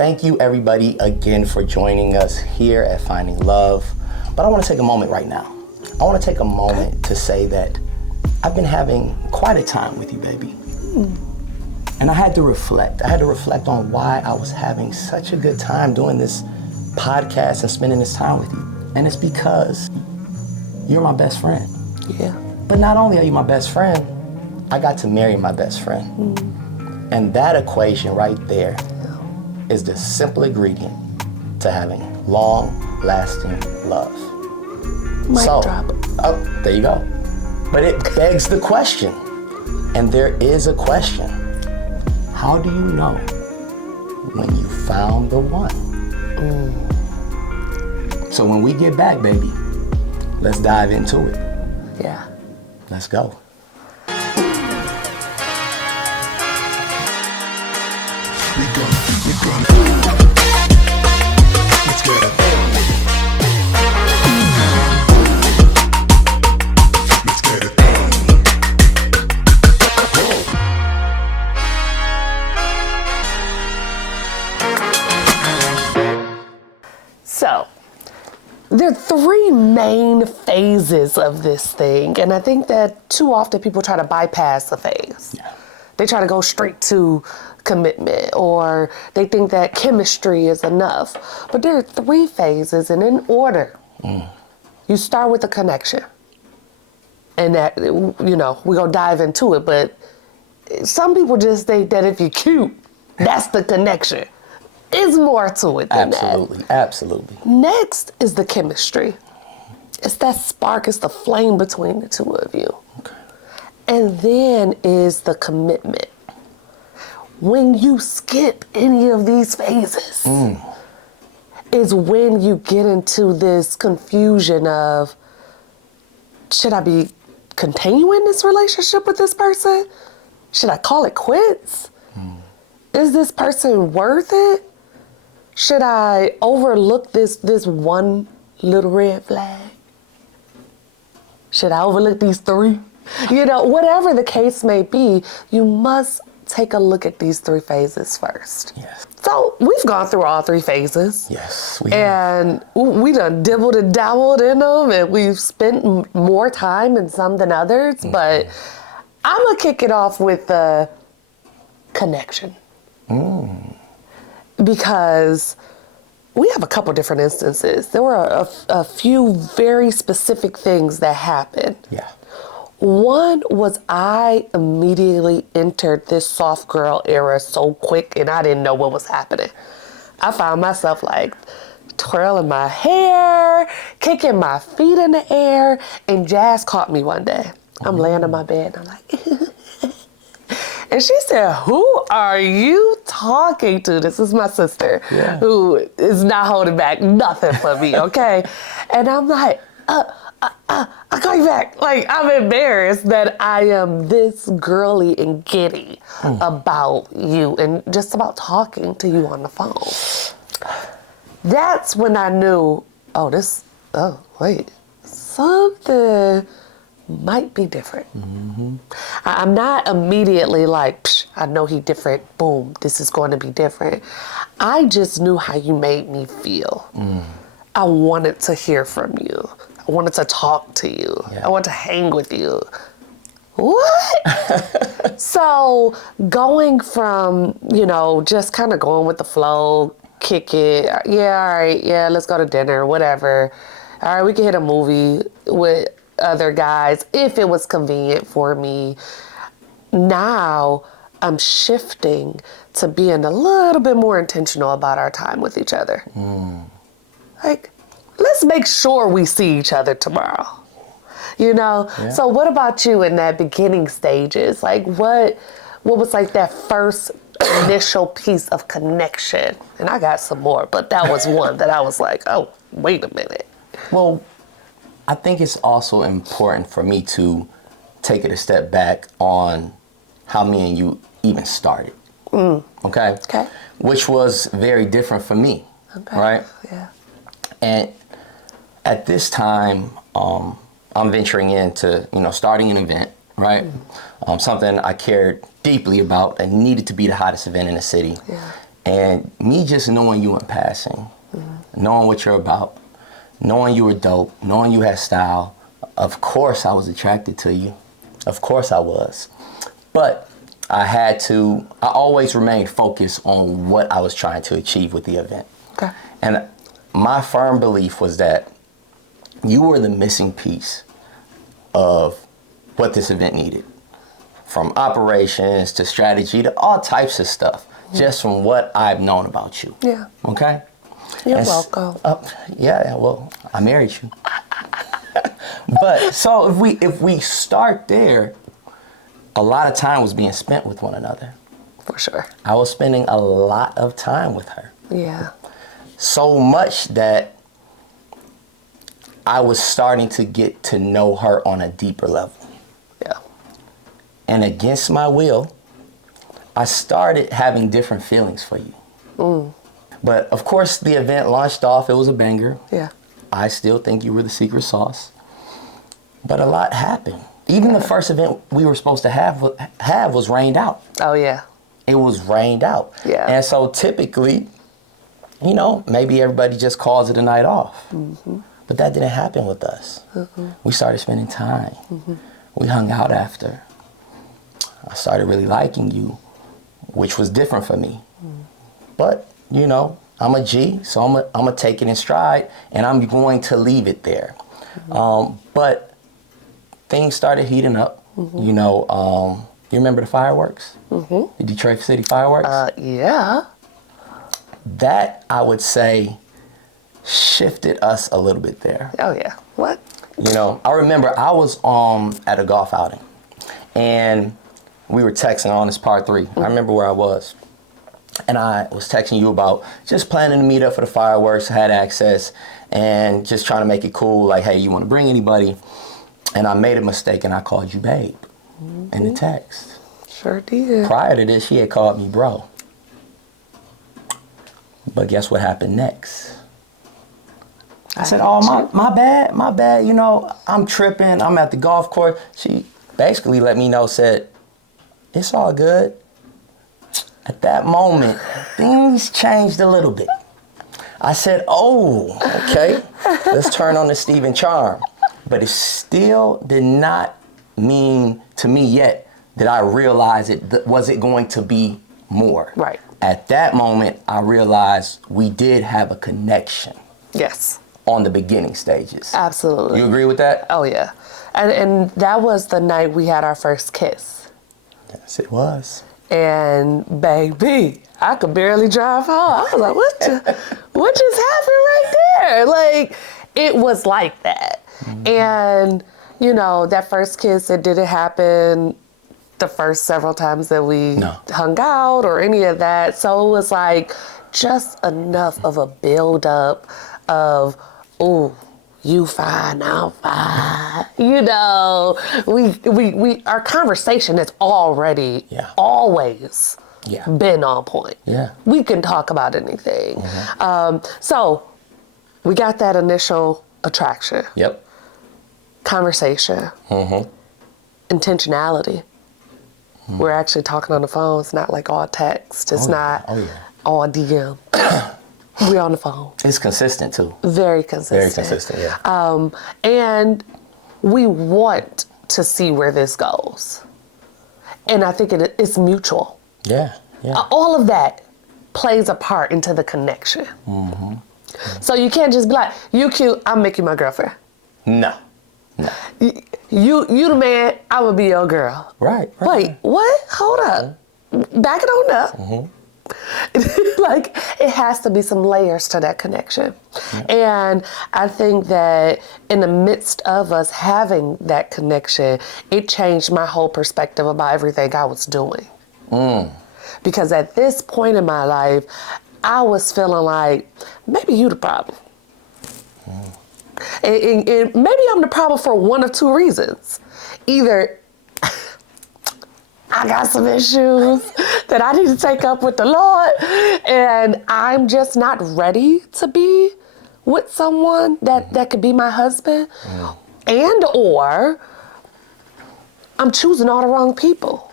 Thank you everybody again for joining us here at Finding Love. But I want to take a moment right now. I want to take a moment to say that I've been having quite a time with you, baby. And I had to reflect. I had to reflect on why I was having such a good time doing this podcast and spending this time with you. And it's because you're my best friend. Yeah. But not only are you my best friend, I got to marry my best friend. And that equation right there is the simple ingredient to having long-lasting love. Mic drop. Oh, there you go. But it begs the question, and there is a question. How do you know when you found the one? So when we get back, baby, let's dive into it. Yeah. Let's go. Let's get it. Let's get it. So, there are three main phases of this thing, and I think that too often people try to bypass the phase. Yeah. They try to go straight to commitment, or they think that chemistry is enough. But there are three phases, and in order, you start with the connection. And that, you know, we're going to dive into it, but some people just think that if you're cute, that's the connection. There's more to it than that. Absolutely. Next is the chemistry. It's that spark, it's the flame between the two of you. Okay. And then is the commitment. When you skip any of these phases, is when you get into this confusion of, should I be continuing this relationship with this person? Should I call it quits? Is this person worth it? Should I overlook this one little red flag? Should I overlook these three? You know, whatever the case may be, you must take a look at these three phases first. Yes. So we've gone through all three phases. Yes, we have. And we done dibbled and dabbled in them, and we've spent more time in some than others. But I'm gonna kick it off with the connection. Because we have a couple different instances. There were a few very specific things that happened. Yeah. One was I immediately entered this soft girl era so quick, and I didn't know what was happening. I found myself like twirling my hair, kicking my feet in the air, and Jazz caught me one day. I'm laying on my bed, and I'm like, and she said, "Who are you talking to?" This is my sister, who is not holding back nothing for me, okay? And I'm like, I call you back. Like, I'm embarrassed that I am this girly and giddy about you and just about talking to you on the phone. That's when I knew, wait, something might be different. I'm not immediately like, I know he different, boom, this is going to be different. I just knew how you made me feel. I wanted to hear from you. I wanted to talk to you. I wanted to hang with you. What? So going from, just kind of going with the flow, kick it. Yeah, all right. Yeah, let's go to dinner, whatever. All right, we can hit a movie with other guys if it was convenient for me. Now I'm shifting to being a little bit more intentional about our time with each other. Like, let's make sure we see each other tomorrow. So what about you in that beginning stages? Like, what was like that first initial piece of connection? And I got some more, but that was one that I was like, oh, wait a minute. Well, I think it's also important for me to take it a step back on how me and you even started. Okay? Okay. Which was very different for me. Okay. Right? Yeah. And at this time, I'm venturing into, starting an event, right? Something I cared deeply about and needed to be the hottest event in the city. Yeah. And me just knowing you in passing, knowing what you're about, knowing you were dope, knowing you had style, of course I was attracted to you. Of course I was. But I always remained focused on what I was trying to achieve with the event. Okay. And my firm belief was that you were the missing piece of what this event needed. From operations to strategy to all types of stuff, just from what I've known about you. Yeah. Okay? You're welcome. Yeah, well, I married you. But so if we start there, a lot of time was being spent with one another. For sure. I was spending a lot of time with her. Yeah. So much that I was starting to get to know her on a deeper level. Yeah. And against my will, I started having different feelings for you. But of course, the event launched off. It was a banger. Yeah. I still think you were the secret sauce. But a lot happened. Even the first event we were supposed to have was rained out. Oh, yeah. It was rained out. Yeah. And so typically, you know, maybe everybody just calls it a night off. But that didn't happen with us. We started spending time. We hung out after. I started really liking you, which was different for me. But, you know, I'm a G, so I'm gonna take it in stride, and I'm going to leave it there. But things started heating up. You know, you remember the fireworks? The Detroit City fireworks? Yeah. That, I would say, shifted us a little bit there. Oh, yeah. What? You know, I remember I was at a golf outing, and we were texting on this par 3. I remember where I was. And I was texting you about just planning to meet up for the fireworks, had access, and just trying to make it cool, like, hey, you want to bring anybody? And I made a mistake, and I called you babe in the text. Sure did. Prior to this, she had called me bro. But guess what happened next? I said, oh, my bad, you know, I'm tripping, I'm at the golf course. She basically let me know, said, it's all good. At that moment, things changed a little bit. I said, oh, okay, let's turn on the Stephen charm. But it still did not mean to me yet that I realized was it going to be more. Right. At that moment, I realized we did have a connection. Yes. On the beginning stages. Absolutely. You agree with that? Oh, yeah. And that was the night we had our first kiss. Yes, it was. And baby, I could barely drive home. I was like, what just happened right there? Like, it was like that. And, you know, that first kiss, it didn't happen the first several times that we hung out or any of that. So it was like just enough of a build-up of, ooh, you fine, I'm fine. You know, we our conversation has already always been on point. Yeah. We can talk about anything. So we got that initial attraction. Yep. Conversation. Intentionality. We're actually talking on the phone. It's not like all text. It's not all DM. We're on the phone. It's consistent too. Very consistent. Very consistent, yeah. And we want to see where this goes. And I think it's mutual. Yeah, yeah. All of that plays a part into the connection. So you can't just be like, you cute, I'm making my girlfriend. No. You the man, I would be your girl. Right. Wait, what? Hold up. Back it on up. Like, it has to be some layers to that connection. And I think that in the midst of us having that connection, it changed my whole perspective about everything I was doing. Because at this point in my life, I was feeling like, maybe you the problem. And maybe I'm the problem for one of two reasons. Either I got some issues that I need to take up with the Lord, and I'm just not ready to be with someone that could be my husband, and or I'm choosing all the wrong people.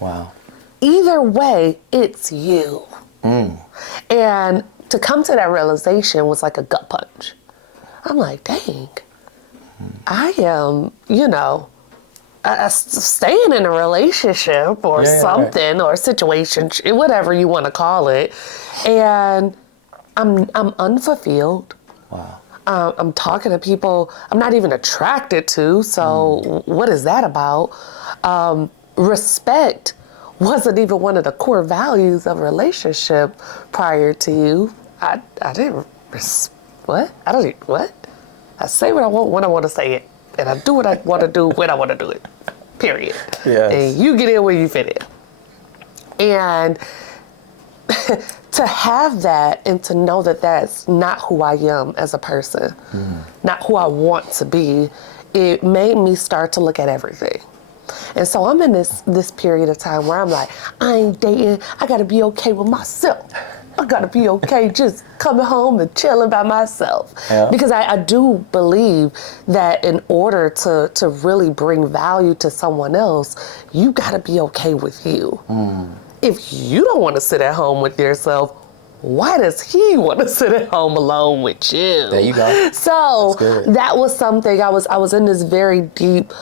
Wow. Either way, it's you. And to come to that realization was like a gut punch. I'm like, dang, I am, staying in a relationship or something, or a situation, whatever you want to call it, and I'm unfulfilled. Wow. I'm talking to people I'm not even attracted to, so what is that about? Respect wasn't even one of the core values of a relationship prior to you. I didn't, what? I don't, what? I say what I want when I want to say it, and I do what I want to do when I want to do it, period. Yes. And you get in where you fit in. And to have that and to know that that's not who I am as a person, not who I want to be, it made me start to look at everything. And so I'm in this period of time where I'm like, I ain't dating, I gotta be okay with myself. I gotta be okay just coming home and chilling by myself. Yeah. Because I do believe that in order to really bring value to someone else, you gotta be okay with you. If you don't want to sit at home with yourself, why does he want to sit at home alone with you? There you go. So That's good. that was something I was in this very deep,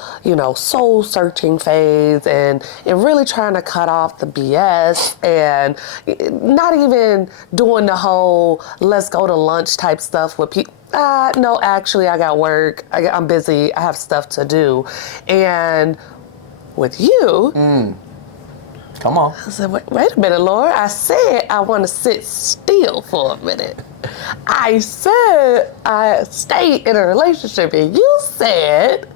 soul searching phase and really trying to cut off the BS and not even doing the whole let's go to lunch type stuff with people. No, actually I got work. I'm busy. I have stuff to do. And with you, Come on. I said, wait a minute, Lord. I said I want to sit still for a minute. I said I stayed in a relationship, and you said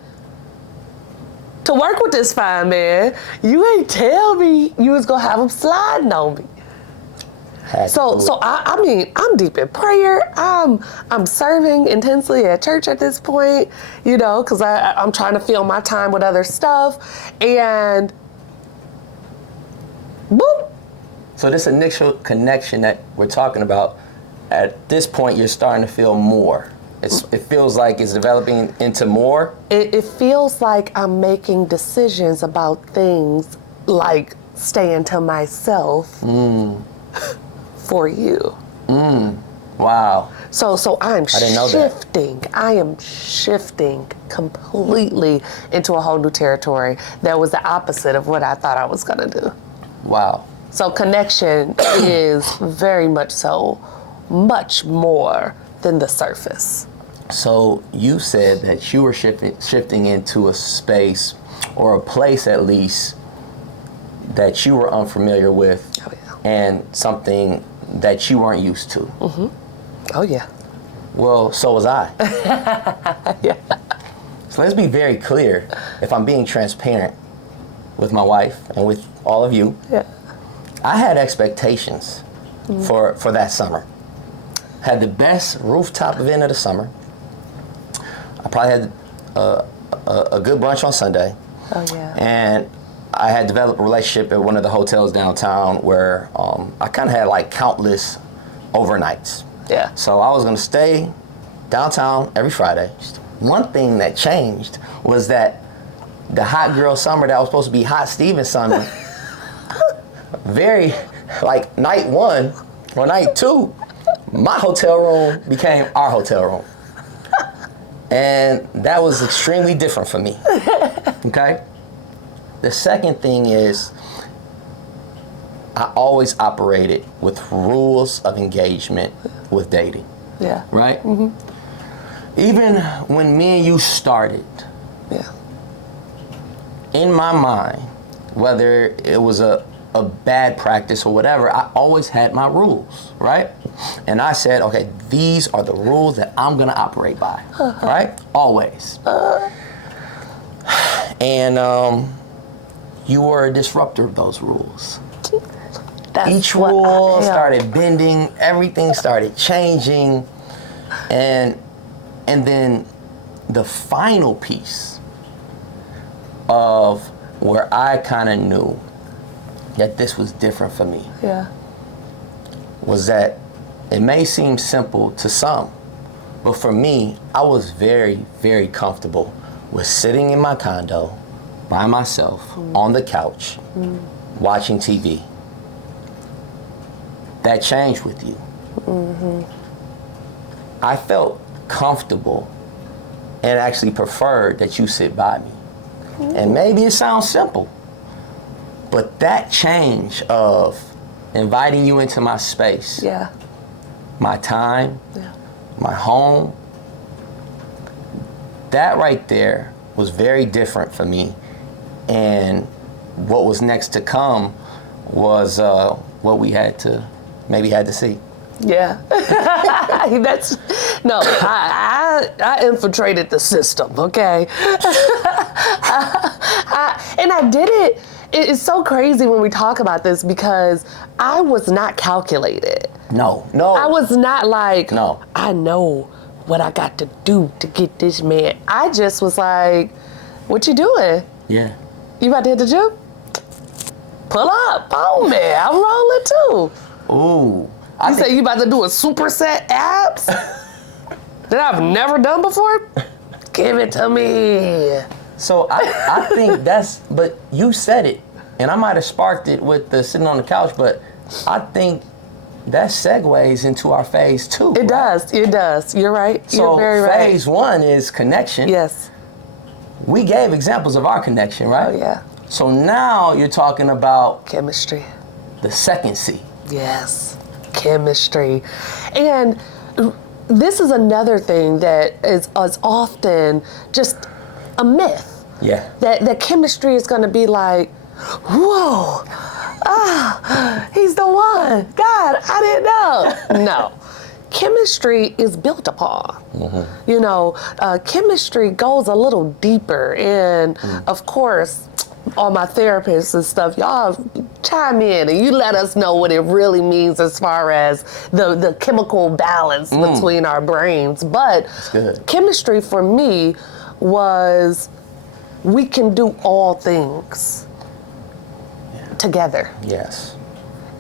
to work with this fine man, you ain't tell me you was going to have him sliding on me. So I mean, I'm deep in prayer. I'm serving intensely at church at this point, because I'm trying to fill my time with other stuff. And boop. So this initial connection that we're talking about, at this point, you're starting to feel more. It feels like it's developing into more. It feels like I'm making decisions about things like staying to myself for you. Wow. So I'm I didn't know shifting. I am shifting completely into a whole new territory that was the opposite of what I thought I was going to do. Wow. So connection is very much so, much more than the surface. So you said that you were shifting into a space, or a place at least, that you were unfamiliar with, and something that you weren't used to. Oh yeah. Well, so was I. Yeah. So let's be very clear. If I'm being transparent with my wife and with all of you, Yeah. I had expectations for that summer. Had the best rooftop event of the summer. I probably had a good brunch on Sunday. Oh yeah. And I had developed a relationship at one of the hotels downtown where I kind of had like countless overnights. Yeah. So I was gonna stay downtown every Friday. One thing that changed was that the hot girl summer that was supposed to be hot Stephen summer, like night 1 or night 2, my hotel room became our hotel room. And that was extremely different for me, okay? The second thing is, I always operated with rules of engagement with dating, Yeah. right? Even when me and you started, Yeah. in my mind, whether it was a bad practice or whatever, I always had my rules, right? And I said, okay, these are the rules that I'm gonna operate by, right? Always. And you were a disruptor of those rules. That's Each what rule I am. started bending, everything started changing, and then the final piece of where I kind of knew that this was different for me Yeah. was that it may seem simple to some, but for me, I was very, very comfortable with sitting in my condo by myself on the couch, watching TV. that changed with you. I felt comfortable and actually preferred that you sit by me. And maybe it sounds simple, but that change of inviting you into my space, Yeah. my time, Yeah. my home, that right there was very different for me. And what was next to come was what we had to see. Yeah. That's no. I infiltrated the system. Okay. And I did it. It's so crazy when we talk about this because I was not calculated. No. I was not like, No. I know what I got to do to get this man. I just was like, what you doing? Yeah. You about to hit the gym? Pull up. Oh, man, I'm rolling too. Ooh. You say you about to do a superset abs that I've never done before? Give it to me. So I think but you said it, and I might have sparked it with the sitting on the couch, but I think that segues into our phase 2. It does. You're right. So You're very right. phase 1 is connection. Yes. We gave examples of our connection, right? Oh, yeah. So now you're talking about Chemistry. the second C. Yes. Chemistry. And this is another thing that is often just a myth. Yeah. That chemistry is going to be like, whoa, he's the one. God, I didn't know. No. Chemistry is built upon. You know, chemistry goes a little deeper. And of course, all my therapists and stuff, y'all chime in and you let us know what it really means as far as the chemical balance between our brains. But chemistry for me was we can do all things together. Yes.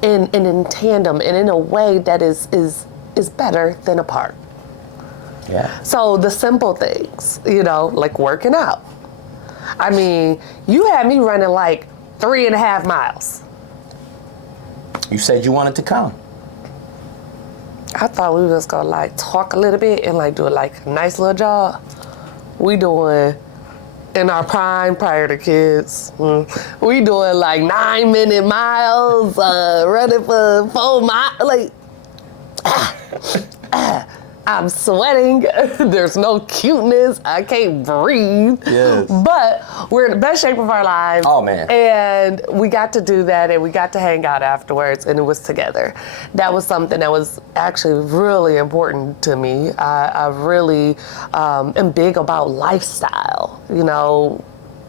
And in tandem and in a way that is better than apart. Yeah. So the simple things, you know, like working out. I mean, you had me running like 3.5 miles. You said you wanted to come. I thought we was just gonna like talk a little bit and like do like a nice little jog. We doing in our prime prior to kids. We doing like 9-minute miles, running for 4 miles. Like, I'm sweating. There's no cuteness. I can't breathe. Yes. But we're in the best shape of our lives. Oh, man. And we got to do that and we got to hang out afterwards and it was together. That was something that was actually really important to me. I really am big about lifestyle. You know,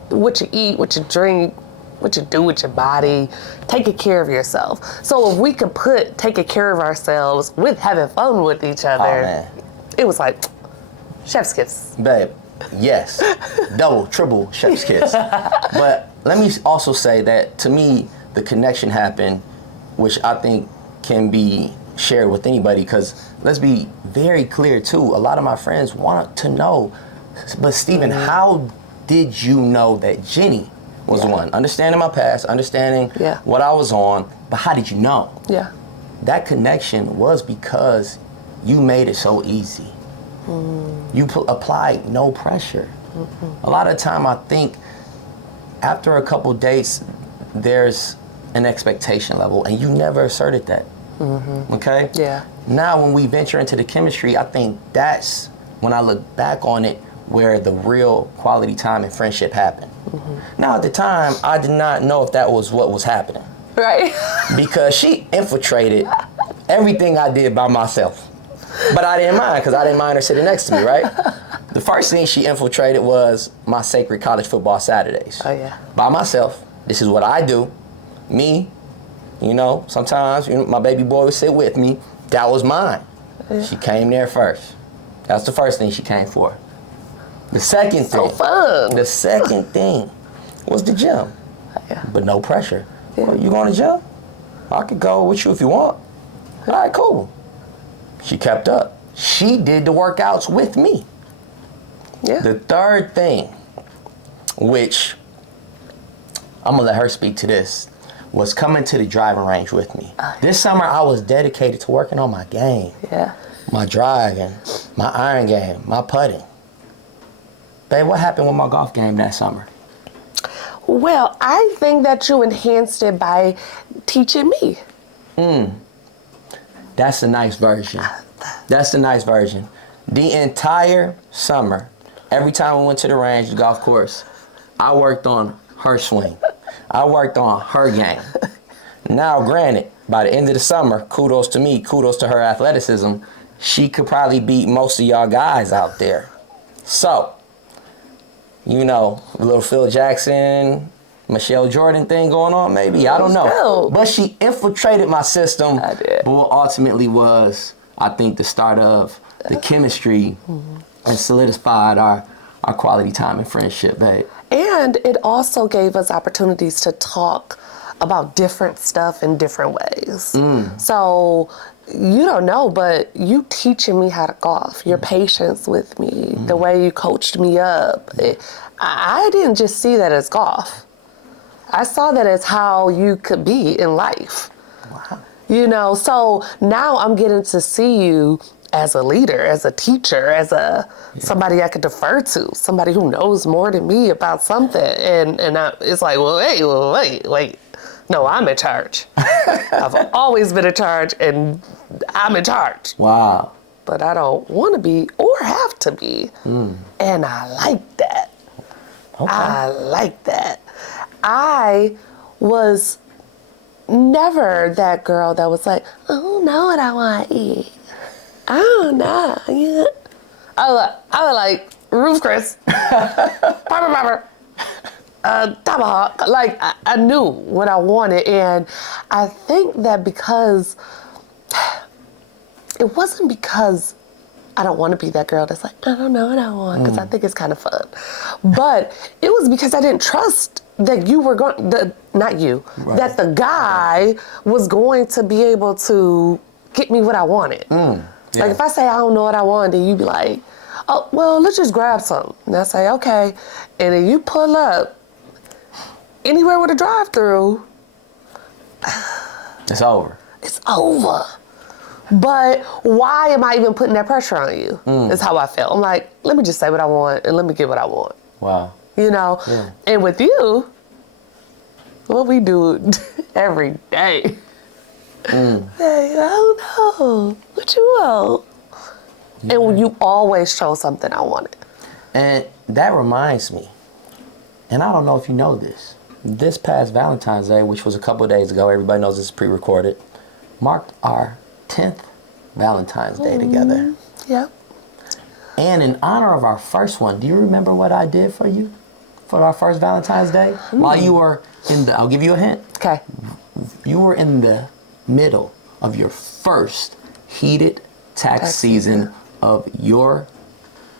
what you eat, what you drink, what you do with your body, taking care of yourself. So if we could put taking care of ourselves with having fun with each other, it was like chef's kiss. Babe, yes. Double, triple chef's kiss. But let me also say that to me, the connection happened, which I think can be shared with anybody, because let's be very clear too, a lot of my friends want to know, but Stephen, how did you know that Jenni was the one? Understanding my past, understanding what I was on, but how did you know? Yeah. That connection was because you made it so easy. You applied no pressure. A lot of the time I think after a couple dates, there's an expectation level and you never asserted that. Okay? Yeah. Now when we venture into the chemistry, I think that's when I look back on it where the real quality time and friendship happened. Now at the time, I did not know if that was what was happening. Right. Because she infiltrated everything I did by myself. But I didn't mind, because I didn't mind her sitting next to me, right? The first thing she infiltrated was my sacred college football Saturdays. Oh, yeah. By myself. This is what I do. Me, you know, sometimes my baby boy would sit with me. That was mine. Yeah. She came there first. That's the first thing she came for. The second thing. So fun. The second thing was the gym. Yeah. But no pressure. Yeah. Well, you going to gym? I could go with you if you want. All right, cool. She kept up. She did the workouts with me. Yeah. The third thing, which I'm gonna let her speak to this, was coming to the driving range with me. This summer, I was dedicated to working on my game. Yeah. My driving, my iron game, my putting. Babe, what happened with my golf game that summer? Well, I think that you enhanced it by teaching me. That's a nice version. That's the nice version. The entire summer, every time we went to the range, the golf course, I worked on her swing. I worked on her game. Now, granted, by the end of the summer, kudos to me, kudos to her athleticism, she could probably beat most of y'all guys out there. So, you know, a little Phil Jackson, Michelle Jordan thing going on, maybe. I don't know. Still. But she infiltrated my system. I did. But what ultimately was, I think, the start of the chemistry and solidified our quality time and friendship, babe. And it also gave us opportunities to talk about different stuff in different ways. So you don't know, but you teaching me how to golf, your patience with me, the way you coached me up. I didn't just see that as golf. I saw that as how you could be in life. Wow. You know, so now I'm getting to see you as a leader, as a teacher, as somebody I could defer to, somebody who knows more than me about something. And it's like, well, wait. No, I'm in charge. I've always been in charge, and I'm in charge. Wow. But I don't want to be or have to be. And I like that. Okay. I like that. I was never that girl that was like, I don't know what I want to eat. I don't know. Yeah. I was like, Ruth Chris, Pepper, Tomahawk. Like, I knew what I wanted. And I think that because, it wasn't because I don't want to be that girl that's like, I don't know what I want, because I think it's kind of fun. But it was because I didn't trust that you were going, not you, Right. that the guy was going to be able to get me what I wanted. Yeah. Like if I say I don't know what I want, then you'd be like, oh, well, let's just grab something. And I say, okay. And then you pull up anywhere with a drive-through, It's over. it's over. But why am I even putting that pressure on you? Is how I felt. I'm like, let me just say what I want and let me get what I want. Wow. You know? Yeah. And with you, what we do every day. Hey, I don't know. What you want? Yeah. And you always show something I wanted. And that reminds me, and I don't know if you know this past Valentine's Day, which was a couple of days ago, everybody knows this is pre-recorded, marked our 10th Valentine's Day together. Yep. And in honor of our first one, do you remember what I did for you for our first Valentine's Day? While you were I'll give you a hint. Okay. You were in the middle of your first heated tax season of your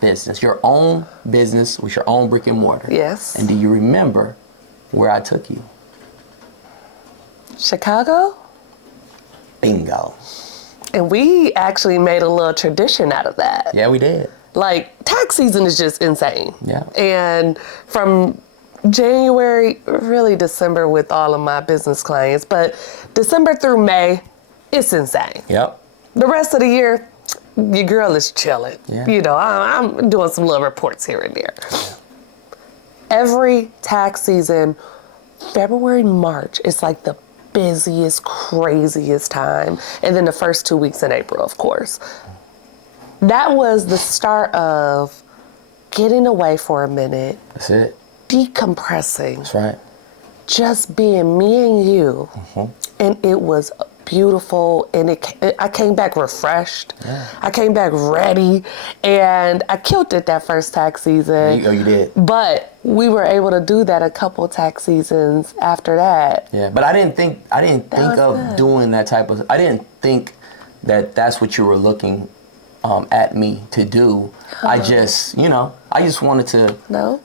business, your own business with your own brick and mortar. Yes. And do you remember where I took you? Chicago? Bingo. And we actually made a little tradition out of that. Yeah, we did. Like, tax season is just insane. Yeah. And from January, really December with all of my business clients, but December through May, it's insane. Yep. The rest of the year, your girl is chilling. Yeah. You know, I'm doing some little reports here and there. Every tax season, February, March, it's like the busiest, craziest time. And then the first 2 weeks in April, of course. That was the start of getting away for a minute, That's it. decompressing, That's right. just being me and you. And it was beautiful, and I came back refreshed. Yeah. I came back ready, and I killed it that first tax season. You did. But we were able to do that a couple tax seasons after that. Yeah, but I didn't think was of good. doing that type of. I didn't think that that's what you were looking at me to do. I just, I just wanted to No?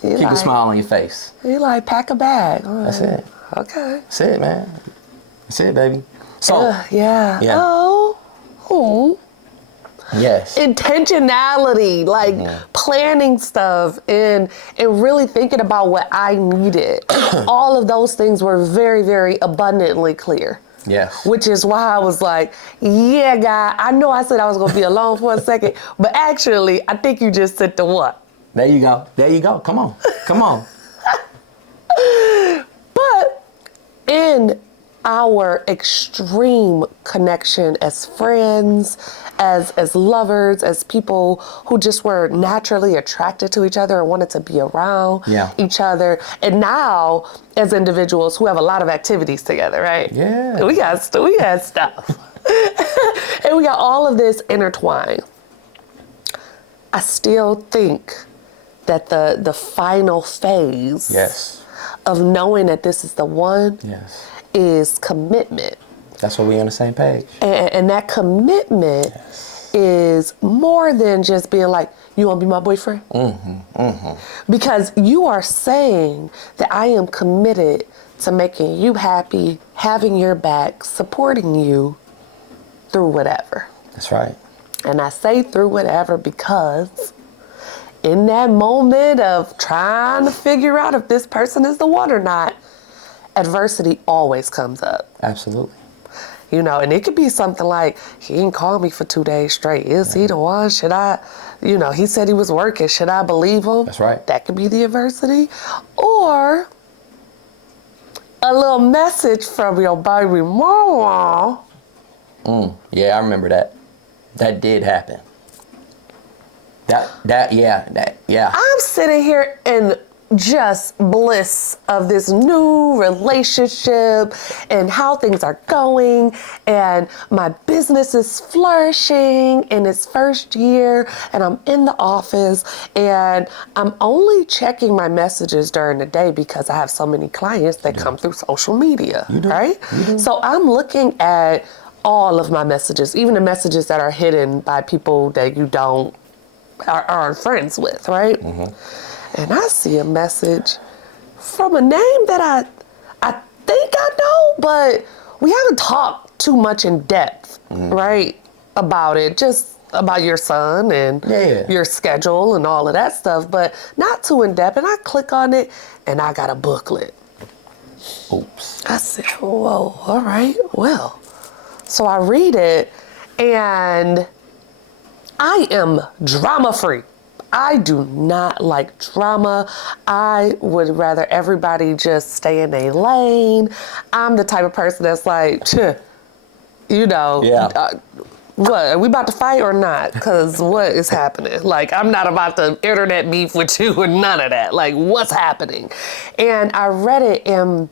keep a smile on your face. You like, pack a bag. That's it. Okay. That's it, man. That's it, baby. So, Yeah. Yeah. Oh. Yes. Intentionality, like planning stuff and really thinking about what I needed. All of those things were very, very abundantly clear. Yes. Which is why I was like, yeah, guy, I know I said I was going to be alone for a second, but actually, I think you just said the what? There you go. There you go. Come on. Come on. But in our extreme connection as friends, as lovers, as people who just were naturally attracted to each other and wanted to be around each other, and now as individuals who have a lot of activities together, right? Yeah. We got stuff. And we got all of this intertwined. I still think that the final phase of knowing that this is the one is commitment. That's what we on the same page. And that commitment is more than just being like, you want to be my boyfriend? Because you are saying that I am committed to making you happy, having your back, supporting you through whatever. That's right. And I say through whatever because in that moment of trying to figure out if this person is the one or not, adversity always comes up. Absolutely. You know, and it could be something like, he didn't call me for 2 days straight. Is he the one? Should I, you know, he said he was working. Should I believe him? That's right. That could be the adversity. Or a little message from your baby mama. Yeah, I remember that. That did happen. Yeah. I'm sitting here in just bliss of this new relationship and how things are going, and my business is flourishing in its first year, and I'm in the office, and I'm only checking my messages during the day because I have so many clients that come through social media, right? So I'm looking at all of my messages, even the messages that are hidden by people that you don't are friends with, right? And I see a message from a name that I think I know, but we haven't talked too much in depth, right, about it, just about your son and your schedule and all of that stuff, but not too in depth. And I click on it, and I got a booklet. Oops. I said, whoa, all right, well. So I read it, and I am drama-free. I do not like drama. I would rather everybody just stay in a lane. I'm the type of person that's like, you know, what, are we about to fight or not? Because what is happening? Like, I'm not about to internet beef with you or none of that. Like, what's happening? And I read it, and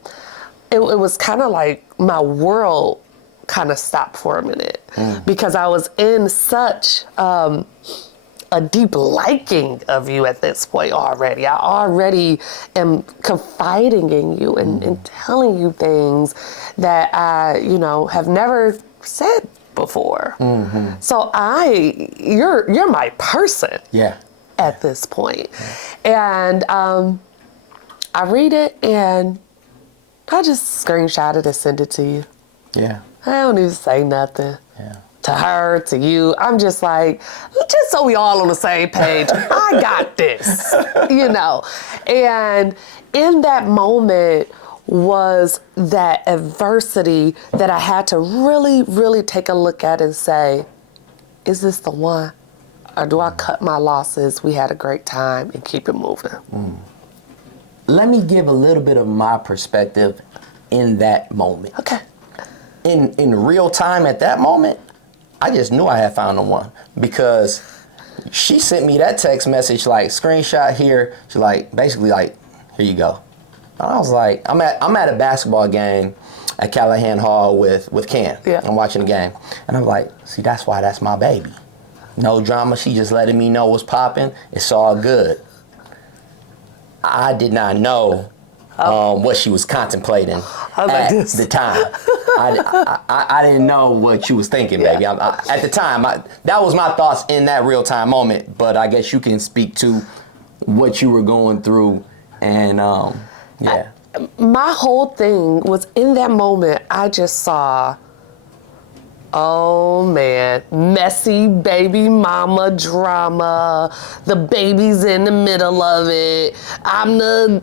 it was kind of like my world kind of stopped for a minute because I was in such a deep liking of you at this point already. I already am confiding in you and telling you things that I, you know, have never said before. So you're my person at this point. And I read it, and I just screenshot it and send it to you. Yeah. I don't even say nothing. To her, to you. I'm just like, just so we all on the same page, I got this, you know. And in that moment was that adversity that I had to really, really take a look at and say, is this the one? Or do I cut my losses? We had a great time and keep it moving. Let me give a little bit of my perspective in that moment. Okay. In real time at that moment, I just knew I had found the one because she sent me that text message, like, screenshot here. She's like, basically like, here you go. And I was like, I'm at a basketball game at Callahan Hall with Ken. I'm watching the game. And I'm like, see, that's why that's my baby. No drama. She just letting me know what's popping. It's all good. I did not know what she was contemplating at the time. I didn't know what you was thinking, baby. At the time, that was my thoughts in that real-time moment, but I guess you can speak to what you were going through, and my whole thing was in that moment, I just saw Oh man, messy baby mama drama. The baby's in the middle of it. I'm the,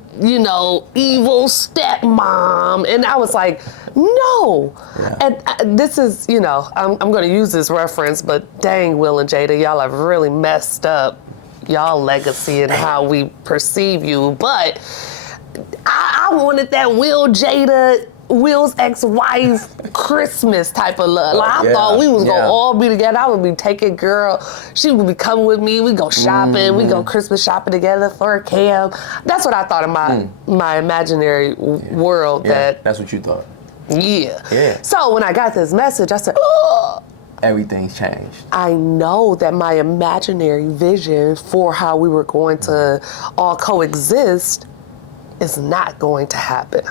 evil stepmom. And I was like, no. Yeah. And this is, I'm going to use this reference, but dang, Will and Jada, y'all have really messed up y'all legacy and how we perceive you. But I wanted that Will's ex-wife Christmas type of love. Like, I thought we was gonna all be together. I would be taking girl. She would be coming with me. We go shopping. We go Christmas shopping together for a camp. That's what I thought in my imaginary world. Yeah, that that's what you thought. Yeah. So when I got this message, I said, oh. Everything's changed. I know that my imaginary vision for how we were going to all coexist is not going to happen.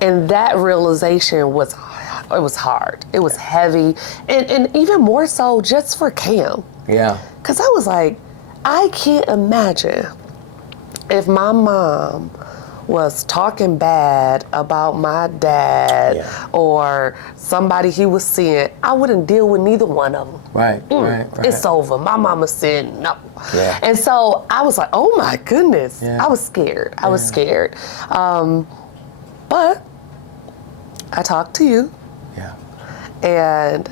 And that realization was hard. It was heavy. And even more so just for Cam. Yeah. Because I was like, I can't imagine if my mom was talking bad about my dad or somebody he was seeing, I wouldn't deal with neither one of them. Right. It's over. My mama said no. Yeah. And so I was like, oh my goodness. Yeah. I was scared. I was scared. But I talked to you. Yeah. And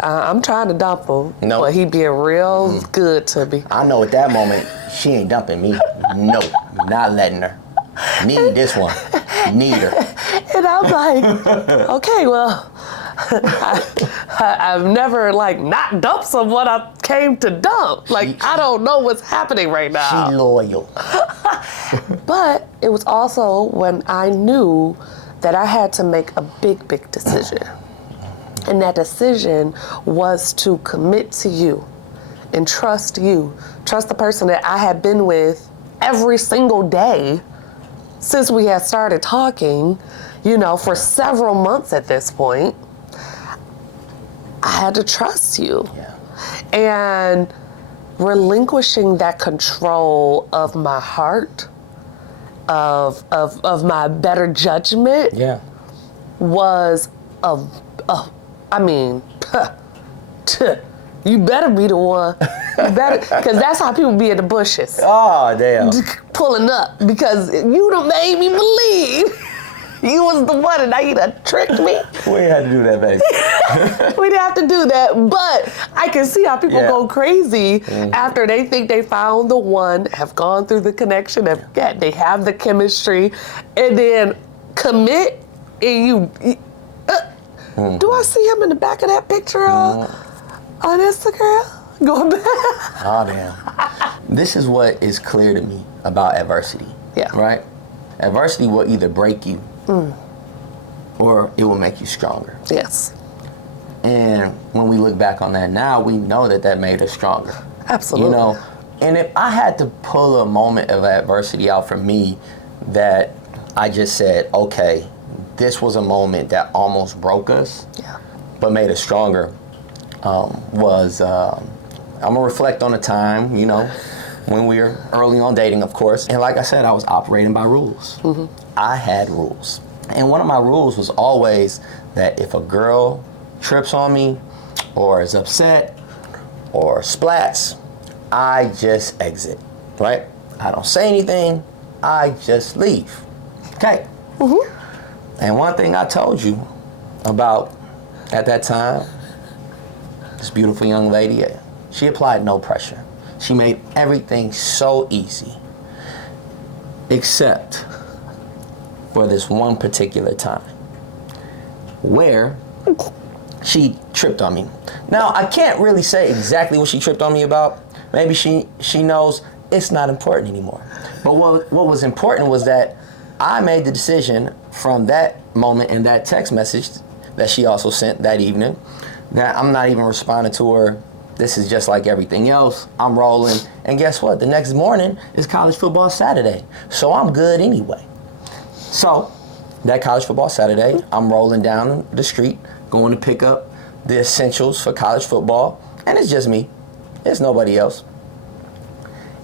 I'm trying to dump him. No. But he being real good to me. I know at that moment, she ain't dumping me. No, not letting her. Need this one. Need her. And I'm like, okay, well, I've never not dumped someone I came to dump. I don't know what's happening right now. She loyal. But it was also when I knew that I had to make a big decision. And that decision was to commit to you and trust you. Trust the person that I had been with every single day since we had started talking, for several months at this point. I had to trust you. Yeah. And relinquishing that control of my heart, of my better judgment, was you better be the one. You better, because that's how people be in the bushes. Oh, damn. Pulling up, because you done made me believe you was the one and now you done tricked me. We ain't had to do that, baby. We didn't have to do that, but I can see how people go crazy after they think they found the one, have gone through the connection, they have the chemistry, and then commit, and do I see him in the back of that picture on Instagram? Going back. Oh, damn. This is what is clear to me about adversity. Yeah. Right? Adversity will either break you or it will make you stronger. Yes. And when we look back on that now, we know that made us stronger. Absolutely. And if I had to pull a moment of adversity out for me that I just said, okay, this was a moment that almost broke us, but made us stronger, I'm gonna reflect on the time, when we were early on dating, of course. And like I said, I was operating by rules. I had rules. And one of my rules was always that if a girl trips on me or is upset or splats, I just exit, right? I don't say anything, I just leave, okay? And one thing I told you about at that time, this beautiful young lady, she applied no pressure. She made everything so easy, except for this one particular time where she tripped on me. Now, I can't really say exactly what she tripped on me about. Maybe she knows it's not important anymore. But what was important was that I made the decision from that moment and that text message that she also sent that evening that I'm not even responding to her. This is just like everything else. I'm rolling. And guess what? The next morning is college football Saturday. So I'm good anyway. So that college football Saturday, I'm rolling down the street, going to pick up the essentials for college football. And it's just me. It's nobody else.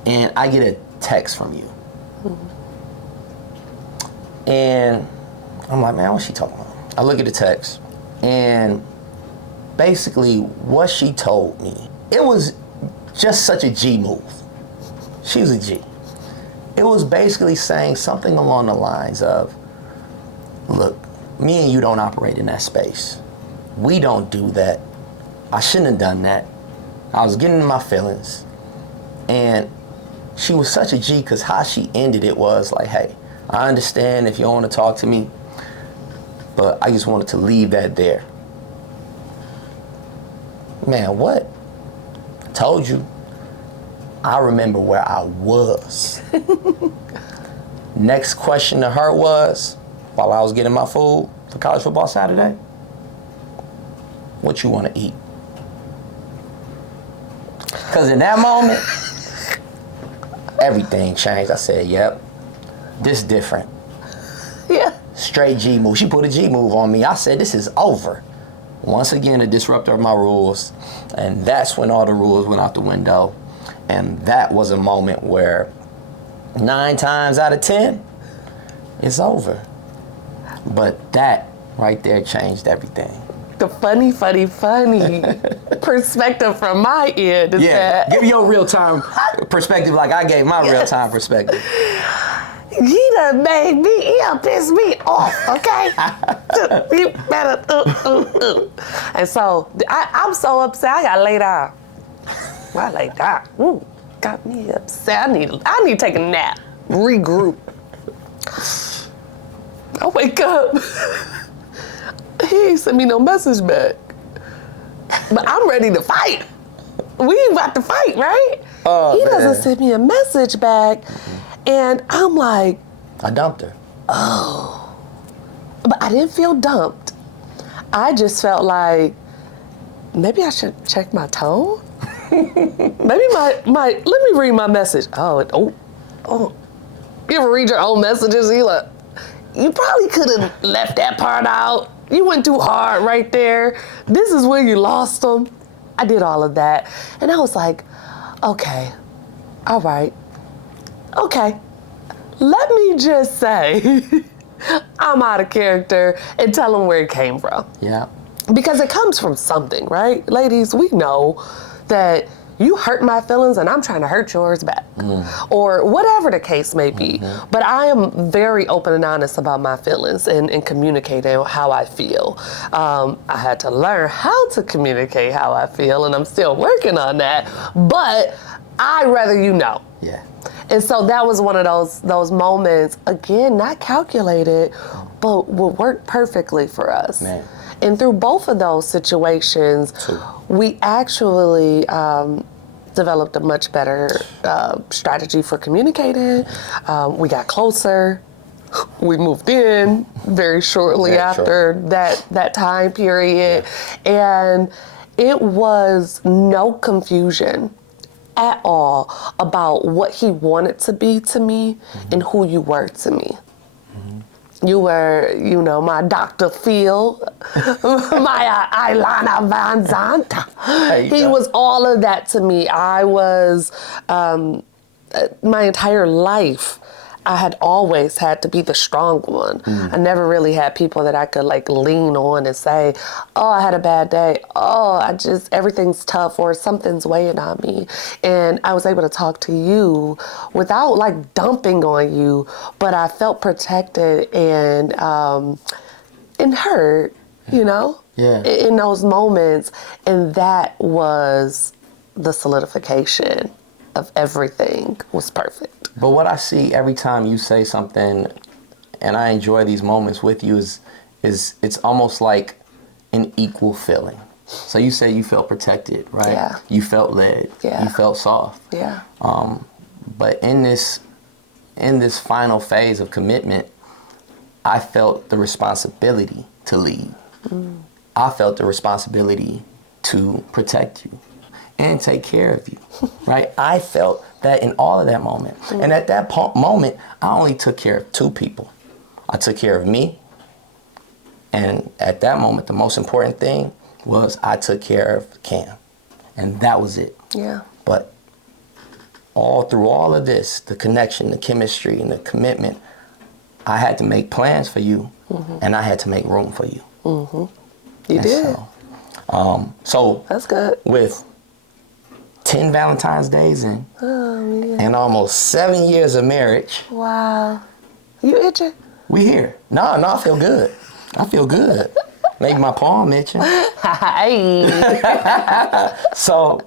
And I get a text from you. And I'm like, man, what's she talking about? I look at the text, and basically what she told me, it was just such a G move. She was a G. It was basically saying something along the lines of, look, me and you don't operate in that space. We don't do that. I shouldn't have done that. I was getting in my feelings. And she was such a G because how she ended it was like, hey, I understand if you don't want to talk to me, but I just wanted to leave that there. Man, what? I told you. I remember where I was. Next question to her was, while I was getting my food for college football Saturday, what you want to eat? Because in that moment, everything changed. I said, yep, this different. Yeah. Straight G move. She put a G move on me. I said, this is over. Once again, a disruptor of my rules. And that's when all the rules went out the window. And that was a moment where 9 times out of 10, it's over. But that right there changed everything. The funny perspective from my end is that Give your real-time perspective like I gave my real-time perspective. he done made me, he done pissed me off, okay? You better, And so, I'm so upset, I gotta lay down. I lay down. Ooh, got me upset. I need to take a nap, regroup. I wake up. He ain't sent me no message back. But I'm ready to fight. We about to fight, right? Oh, he man. doesn't send me a message back. And I'm like, I dumped her. oh. But I didn't feel dumped. I just felt like, maybe I should check my tone. Maybe let me read my message. Oh. You ever read your own messages? You probably could have left that part out. You went too hard right there. This is where you lost them. I did all of that. And I was like, okay, all right. Okay, let me just say I'm out of character and tell him where it came from. Yeah. Because it comes from something, right? Ladies, we know that you hurt my feelings and I'm trying to hurt yours back. Or whatever the case may be. But I am very open and honest about my feelings and communicating how I feel. I had to learn how to communicate how I feel, and I'm still working on that. But I'd rather you know. Yeah. And so that was one of those moments, again, not calculated, but would work perfectly for us. Man. And through both of those situations, we actually developed a much better strategy for communicating. We got closer. We moved in very shortly after that time period. Yeah. And it was no confusion at all about what he wanted to be to me and who you were to me. You were, my Dr. Phil, my Ilana Van Zandt. He was all of that to me. I was, my entire life, I had always had to be the strong one. I never really had people that I could lean on and say, oh, I had a bad day. Oh, everything's tough or something's weighing on me. And I was able to talk to you without dumping on you, but I felt protected and heard, in those moments. And that was the solidification of everything was perfect. But what I see every time you say something, and I enjoy these moments with you, is it's almost like an equal feeling. So you say you felt protected, right? Yeah. You felt led. Yeah. You felt soft. Yeah. But in this final phase of commitment, I felt the responsibility to lead. I felt the responsibility to protect you and take care of you, right? I felt that in all of that moment. And at that moment, I only took care of 2 people. I took care of me, and at that moment, the most important thing was I took care of Cam, and that was it. Yeah. But through all of this, the connection, the chemistry, and the commitment, I had to make plans for you, and I had to make room for you. You did. So, So That's good. with 10 Valentine's Days in, Oh, and almost 7 years of marriage, wow. You itching? we here. No, I feel good. I feel good. Maybe my palm itching. Hey. So,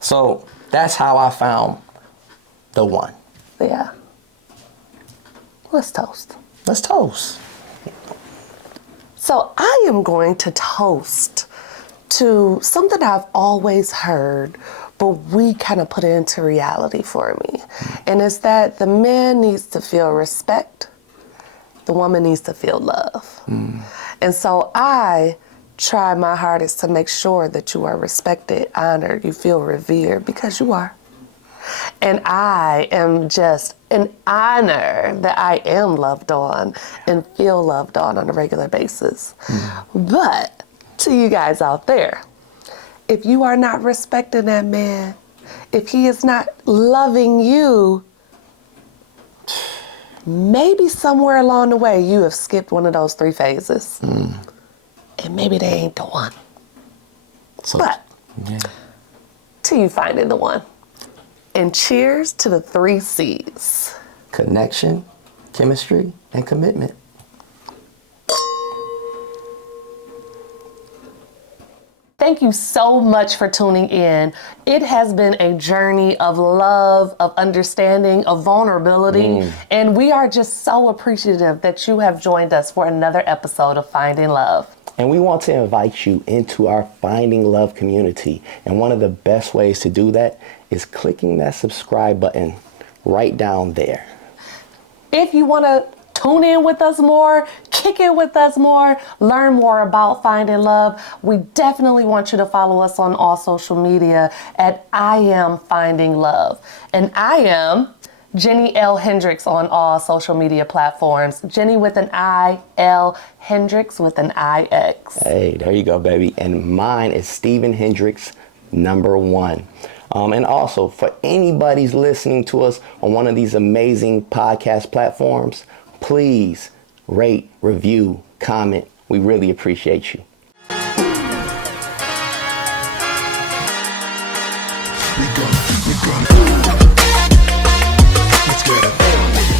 so that's how I found the one. Yeah. Let's toast. Let's toast. So I am going to toast to something I've always heard, but we kind of put it into reality for me. And it's that the man needs to feel respect, the woman needs to feel love. And so I try my hardest to make sure that you are respected, honored, you feel revered, because you are. And I am just an honor that I am loved on and feel loved on a regular basis. But to you guys out there, if you are not respecting that man, if he is not loving you, maybe somewhere along the way you have skipped one of those 3 phases. And maybe they ain't the one. So, But yeah. till you finding the one. And cheers to the 3 C's. Connection, chemistry, and commitment. Thank you so much for tuning in. It has been a journey of love, of understanding, of vulnerability, and we are just so appreciative that you have joined us for another episode of Finding Love. And we want to invite you into our Finding Love community. And one of the best ways to do that is clicking that subscribe button right down there. If you want to tune in with us more, kick it with us more, learn more about Finding Love, we definitely want you to follow us on all social media at I Am Finding Love. And I am Jenni L. Hendricks on all social media platforms. Jenni with an I, L. Hendricks with an IX. Hey, there you go, baby. And mine is Stephen Hendricks, #1. And also, for anybody's listening to us on one of these amazing podcast platforms, please rate, review, comment. We really appreciate you. We gonna. Let's get it.